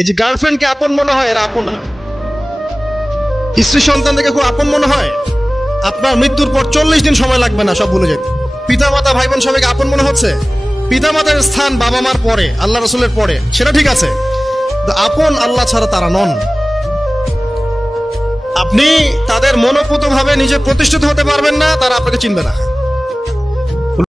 এই যে গার্লফ্রেন্ডকে আপন মনে হয়, এরা আপন না। স্ত্রী সন্তান থেকে খুব আপন মনে হয়, আপনার মৃত্যুর পর 40 দিন সময় লাগবে না সব ভুলে যেতে। পিতা মাতা ভাই বোন সবাইকে আপন মনে হচ্ছে। পিতা মাতার স্থান বাবা মার পরে, আল্লাহ রাসূলের পরে, সেটা ঠিক আছে, আপন আল্লাহ ছাড়া তারা নন। আপনি তাদের মনোপুত ভাবে নিজে প্রতিষ্ঠিত হতে পারবেন না, তারা আপনাকে চিনবে না।